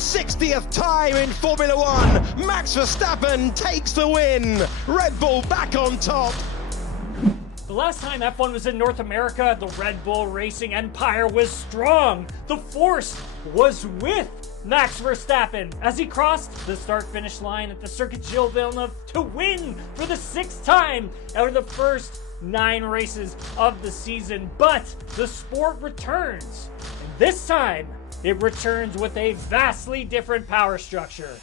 60th time in Formula One, Max Verstappen takes the win. Red Bull back on top. The last time F1 was in North America, the Red Bull racing empire was strong. The force was with Max Verstappen as he crossed the start-finish line at the Circuit Gilles Villeneuve to win for the 6th time out of the first 9 races of the season. But the sport returns, and this time it returns with a vastly different power structure.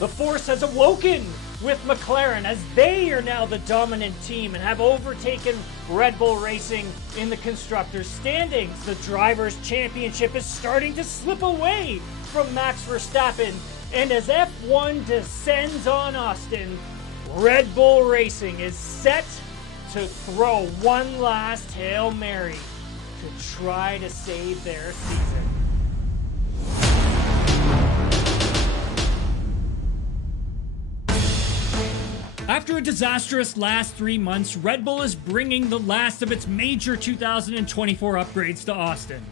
The force has awoken with McLaren as they are now the dominant team and have overtaken Red Bull Racing in the constructors' standings. The Drivers' Championship is starting to slip away from Max Verstappen, and as F1 descends on Austin, Red Bull Racing is set to throw one last Hail Mary to try to save their season. After a disastrous last 3 months, Red Bull is bringing the last of its major 2024 upgrades to Austin.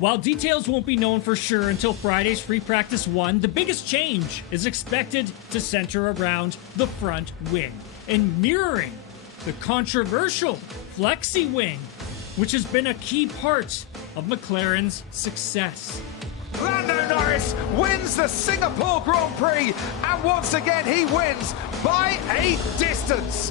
While details won't be known for sure until Friday's Free Practice 1, the biggest change is expected to center around the front wing and mirroring the controversial Flexi wing, which has been a key part of McLaren's success. Lando Norris wins the Singapore Grand Prix, and once again he wins by a distance.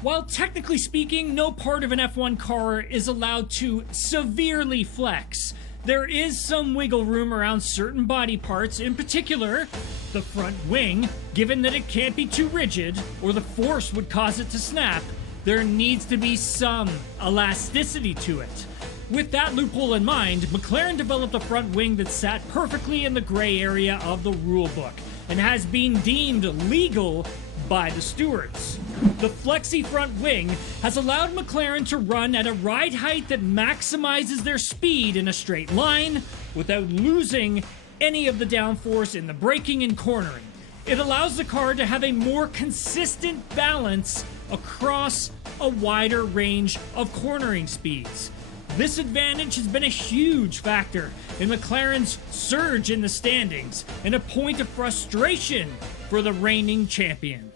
While technically speaking, no part of an F1 car is allowed to severely flex, there is some wiggle room around certain body parts, in particular the front wing. Given that it can't be too rigid or the force would cause it to snap, there needs to be some elasticity to it. With that loophole in mind, McLaren developed a front wing that sat perfectly in the gray area of the rulebook and has been deemed legal by the stewards. The Flexi front wing has allowed McLaren to run at a ride height that maximizes their speed in a straight line without losing any of the downforce in the braking and cornering. It allows the car to have a more consistent balance across a wider range of cornering speeds. This advantage has been a huge factor in McLaren's surge in the standings and a point of frustration for the reigning champion.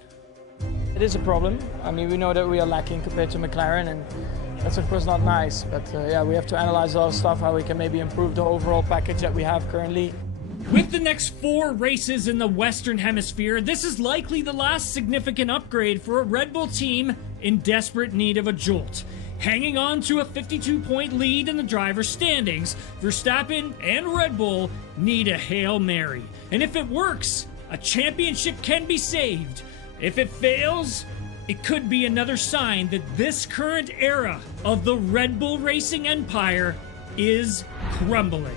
It is a problem. I mean, we know that we are lacking compared to McLaren, and that's of course not nice. But yeah, we have to analyze a lot of stuff, how we can maybe improve the overall package that we have currently. With the next 4 races in the Western Hemisphere, this is likely the last significant upgrade for a Red Bull team in desperate need of a jolt. Hanging on to a 52-point lead in the driver's standings, Verstappen and Red Bull need a Hail Mary. And if it works, a championship can be saved. If it fails, it could be another sign that this current era of the Red Bull racing empire is crumbling.